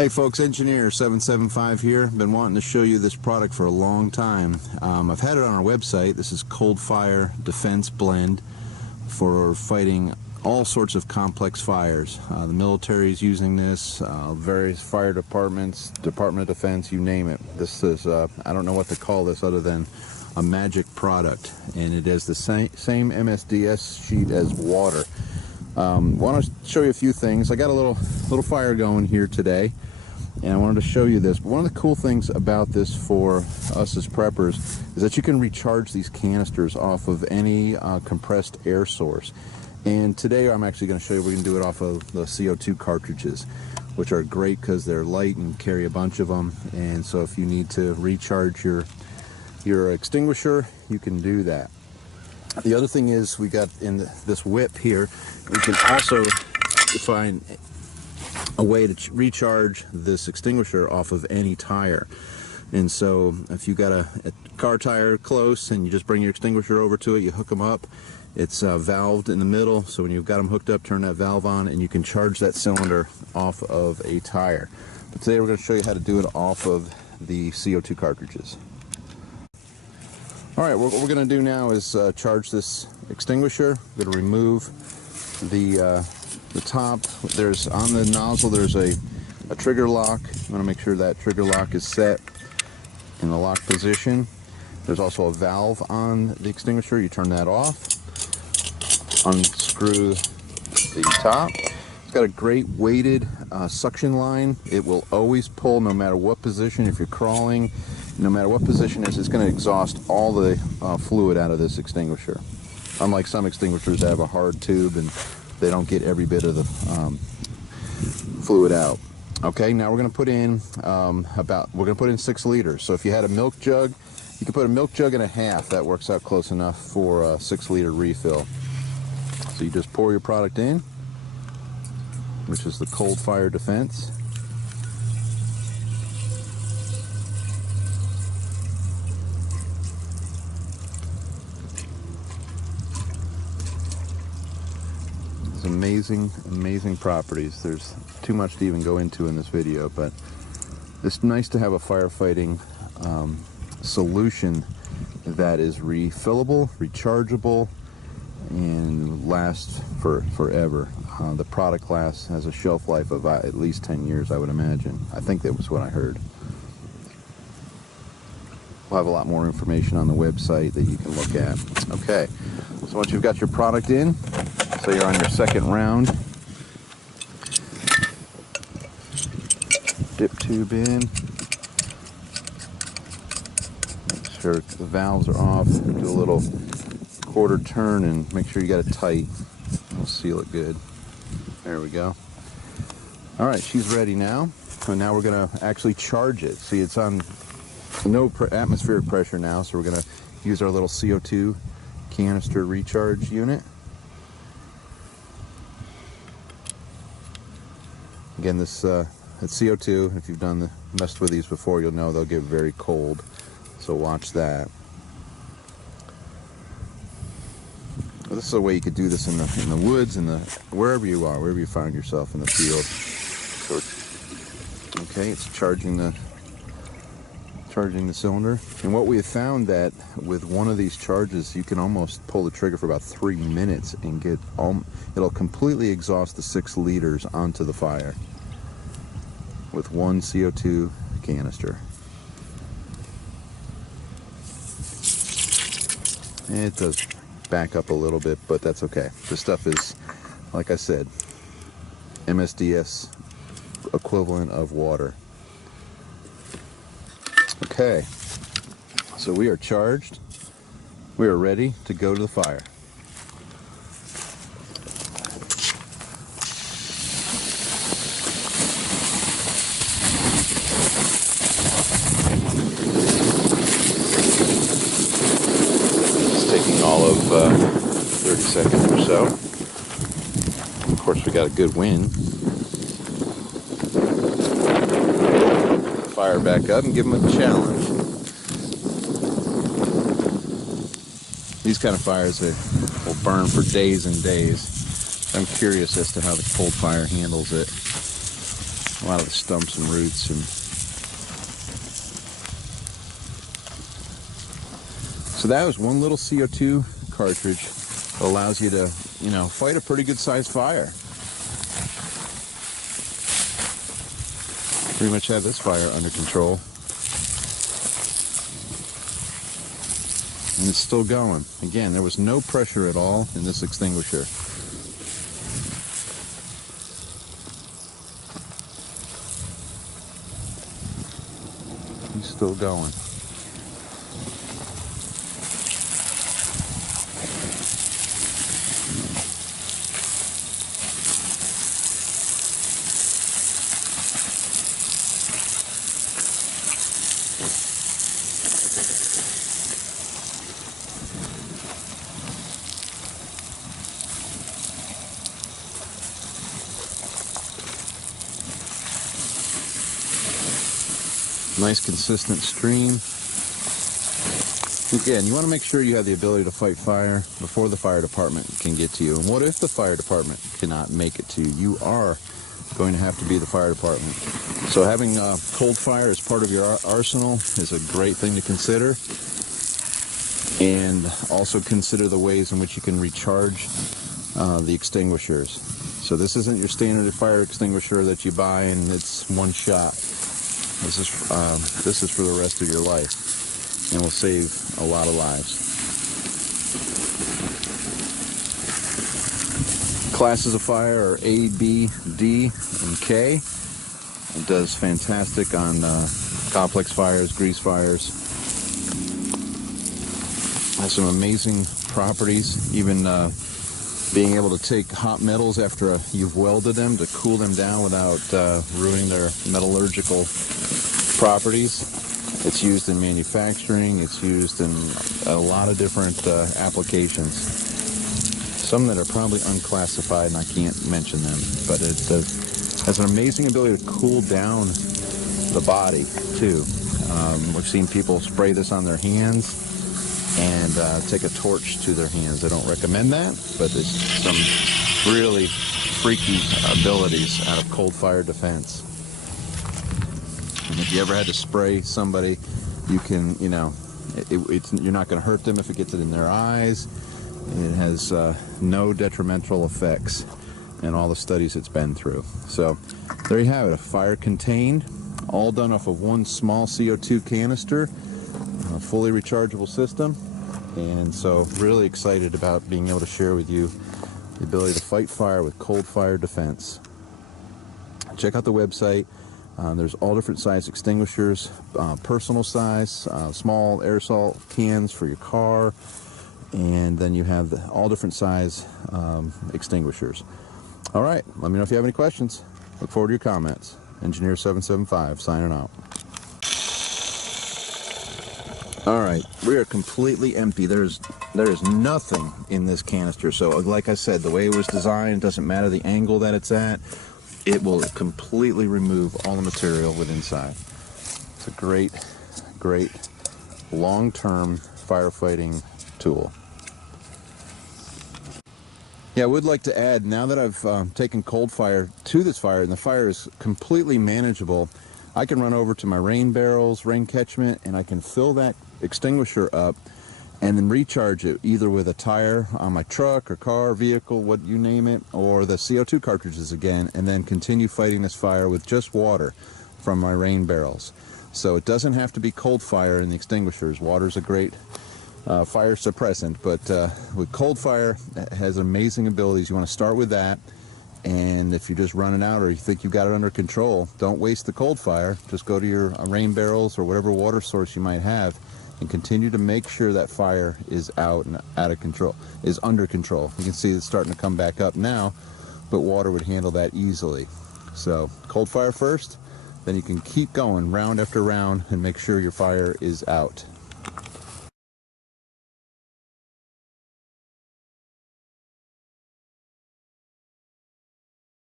Hey folks, Engineer 775 here. Been wanting to show you this product for a long time. I've had it on our website. This is Cold Fire Defense Blend for fighting all sorts of complex fires. The military is using this, various fire departments, Department of Defense, you name it. This is, I don't know what to call this other than a magic product, and it has the same MSDS sheet as water. Want to show you a few things. I got a little fire going here today, and I wanted to show you this. But one of the cool things about this for us as preppers is that you can recharge these canisters off of any compressed air source. And today I'm actually going to show you we can do it off of the CO2 cartridges, which are great because they're light and carry a bunch of them. And so if you need to recharge your extinguisher, you can do that. The other thing is we got in this whip here, we can also find a way to recharge this extinguisher off of any tire. And so if you got a car tire close and you just bring your extinguisher over to it, you hook them up. It's valved in the middle, so when you've got them hooked up, turn that valve on and you can charge that cylinder off of a tire. But today we're going to show you how to do it off of the CO2 cartridges. Alright, what we're going to do now is charge this extinguisher. We're going to remove the top. There's on the nozzle there's a trigger lock. I'm going to make sure that trigger lock is set in the lock position. There's also a valve on the extinguisher. You turn that off. Unscrew the top. It's got a great weighted suction line. It will always pull no matter what position. If you're crawling, no matter what position it is, it's going to exhaust all the fluid out of this extinguisher. Unlike some extinguishers that have a hard tube and they don't get every bit of the fluid out. Okay, now we're going to put in we're going to put in 6 liters. So if you had a milk jug, you can put a milk jug and a half. That works out close enough for a 6-liter refill. So you just pour your product in, which is the Cold Fire Defense. It's amazing properties. There's too much to even go into in this video, but it's nice to have a firefighting solution that is refillable, rechargeable, and lasts forever. The product has a shelf life of at least 10 years, I would imagine. I think that was what I heard. We'll have a lot more information on the website that you can look at. Okay, so once you've got your product in, so you're on your second round, dip tube in, make sure the valves are off, do a little quarter turn and make sure you got it tight. We'll seal it good. There we go. All right, she's ready now. So now we're going to actually charge it. See, it's on no atmospheric pressure now, so we're going to use our little CO2 canister recharge unit. Again, it's CO2. If you've messed with these before, you'll know they'll get very cold. So watch that. Well, this is a way you could do this in the woods, wherever you are, wherever you find yourself in the field. So, okay, it's charging the cylinder. And what we have found that with one of these charges, you can almost pull the trigger for about 3 minutes and it'll completely exhaust the 6 liters onto the fire with one CO2 canister. It does back up a little bit, but that's okay. This stuff is, like I said, MSDS equivalent of water. Okay, so we are charged. We are ready to go to the fire. All of 30 seconds or so. Of course, we got a good wind. Fire back up and give them a challenge. These kind of fires will burn for days and days. I'm curious as to how the Cold Fire handles it. a lot of the stumps and roots. And so that was one little CO2 cartridge that allows you to, fight a pretty good sized fire. Pretty much have this fire under control. And it's still going. Again, there was no pressure at all in this extinguisher. He's still going. Nice consistent stream. Again, you want to make sure you have the ability to fight fire before the fire department can get to you. And what if the fire department cannot make it to you? You are going to have to be the fire department. So having cold fire as part of your arsenal is a great thing to consider. And also consider the ways in which you can recharge the extinguishers. So this isn't your standard fire extinguisher that you buy and it's one shot. This is for the rest of your life and will save a lot of lives. Classes of fire are A, B, D, and K. It does fantastic on complex fires, grease fires. Has some amazing properties, even being able to take hot metals after you've welded them to cool them down without ruining their metallurgical properties. It's used in manufacturing. It's used in a lot of different applications. Some that are probably unclassified and I can't mention them, but it has an amazing ability to cool down the body too. We've seen people spray this on their hands and take a torch to their hands. I don't recommend that, but there's some really freaky abilities out of cold fire defense. And if you ever had to spray somebody, you can, you're not going to hurt them if it gets it in their eyes. It has no detrimental effects in all the studies it's been through. So there you have it, a fire contained, all done off of one small CO2 canister. A fully rechargeable system, and so really excited about being able to share with you the ability to fight fire with cold fire defense. Check out the website. There's all different size extinguishers, personal size, small aerosol cans for your car, and then you have all different size extinguishers. All right, let me know if you have any questions. Look forward to your comments. Engineer 775 signing out. All right, we are completely empty. There is nothing in this canister. So like I said, the way it was designed, it doesn't matter the angle that it's at, it will completely remove all the material with inside. It's a great, great long-term firefighting tool. Yeah, I would like to add, now that I've taken cold fire to this fire and the fire is completely manageable, I can run over to my rain barrels, rain catchment, and I can fill that extinguisher up and then recharge it either with a tire on my truck or car, vehicle, what you name it, or the CO2 cartridges again, and then continue fighting this fire with just water from my rain barrels. So it doesn't have to be cold fire in the extinguishers. Water's a great fire suppressant, but with cold fire, it has amazing abilities. You want to start with that, and if you're just running out or you think you've got it under control, don't waste the cold fire. Just go to your rain barrels or whatever water source you might have and continue to make sure that fire is out of control, is under control. You can see it's starting to come back up now, but water would handle that easily. So cold fire first, then you can keep going round after round and make sure your fire is out.